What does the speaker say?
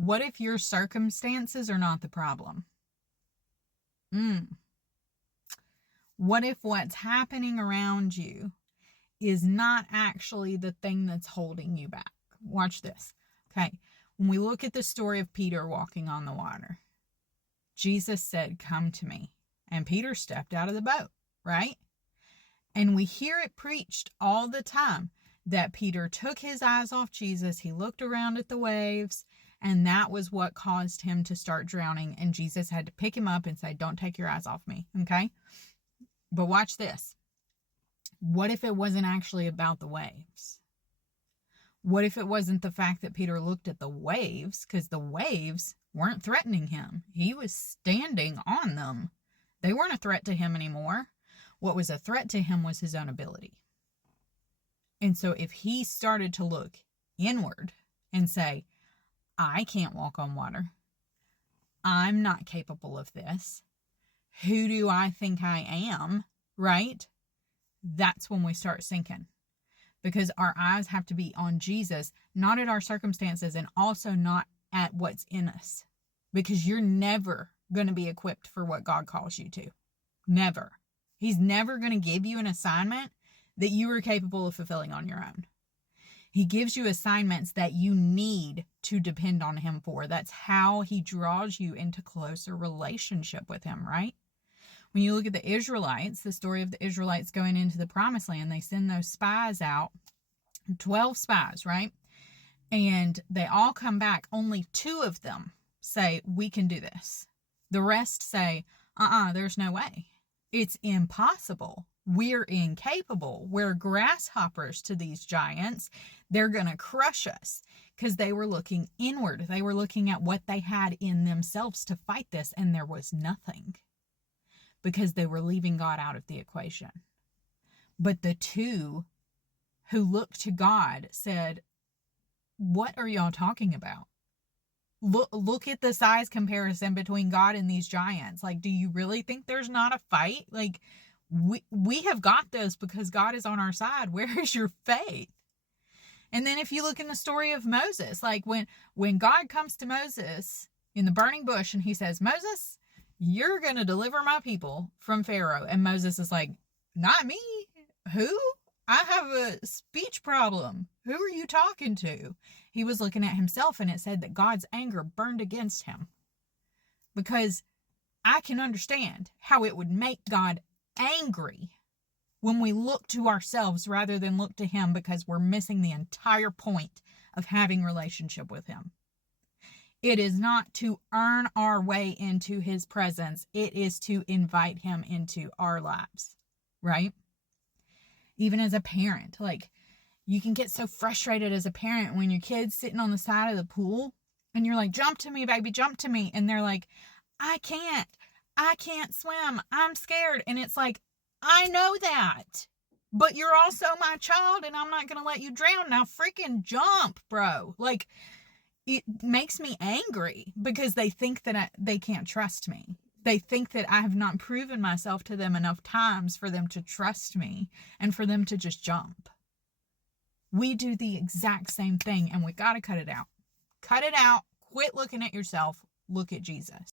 What if your circumstances are not the problem? What if what's happening around you is not actually the thing that's holding you back? Watch this. Okay. When we look at the story of Peter walking on the water, Jesus said, "Come to me." And Peter stepped out of the boat, right? And we hear it preached all the time that Peter took his eyes off Jesus. He looked around at the waves, and that was what caused him to start drowning. And Jesus had to pick him up and say, "Don't take your eyes off me." Okay. But watch this. What if it wasn't actually about the waves? What if it wasn't the fact that Peter looked at the waves, because the waves weren't threatening him? He was standing on them. They weren't a threat to him anymore. What was a threat to him was his own ability. And so if he started to look inward and say, "I can't walk on water. I'm not capable of this. Who do I think I am?" Right? That's when we start sinking. Because our eyes have to be on Jesus, not at our circumstances, and also not at what's in us. Because you're never going to be equipped for what God calls you to. Never. He's never going to give you an assignment that you are capable of fulfilling on your own. He gives you assignments that you need to depend on him for. That's how he draws you into closer relationship with him, right? When you look at the Israelites, the story of the Israelites going into the promised land, they send those spies out, 12 spies, right? And they all come back. Only 2 of them say, "We can do this." The rest say, there's no way. It's impossible. We're incapable. We're grasshoppers to these giants. They're going to crush us, because they were looking inward. They were looking at what they had in themselves to fight this, and there was nothing, because they were leaving God out of the equation. But the 2 who looked to God said, "What are y'all talking about? Look at the size comparison between God and these giants. Like, do you really think there's not a fight? Like, we have got this because God is on our side. Where is your faith?" And then if you look in the story of Moses, like when God comes to Moses in the burning bush and he says, "Moses, you're going to deliver my people from Pharaoh." And Moses is like, "Not me. Who? I have a speech problem. Who are you talking to?" He was looking at himself, and it said that God's anger burned against him. Because I can understand how it would make God angry when we look to ourselves rather than look to him, because we're missing the entire point of having relationship with him. It is not to earn our way into his presence. It is to invite him into our lives, right? Even as a parent, like, you can get so frustrated as a parent when your kid's sitting on the side of the pool and you're like, "Jump to me, baby, jump to me." And they're like, I can't swim. I'm scared." And it's like, I know that, but you're also my child, and I'm not going to let you drown. Now freaking jump, bro. Like, it makes me angry because they think that they can't trust me. They think that I have not proven myself to them enough times for them to trust me and for them to just jump. We do the exact same thing, and we got to cut it out. Cut it out. Quit looking at yourself. Look at Jesus.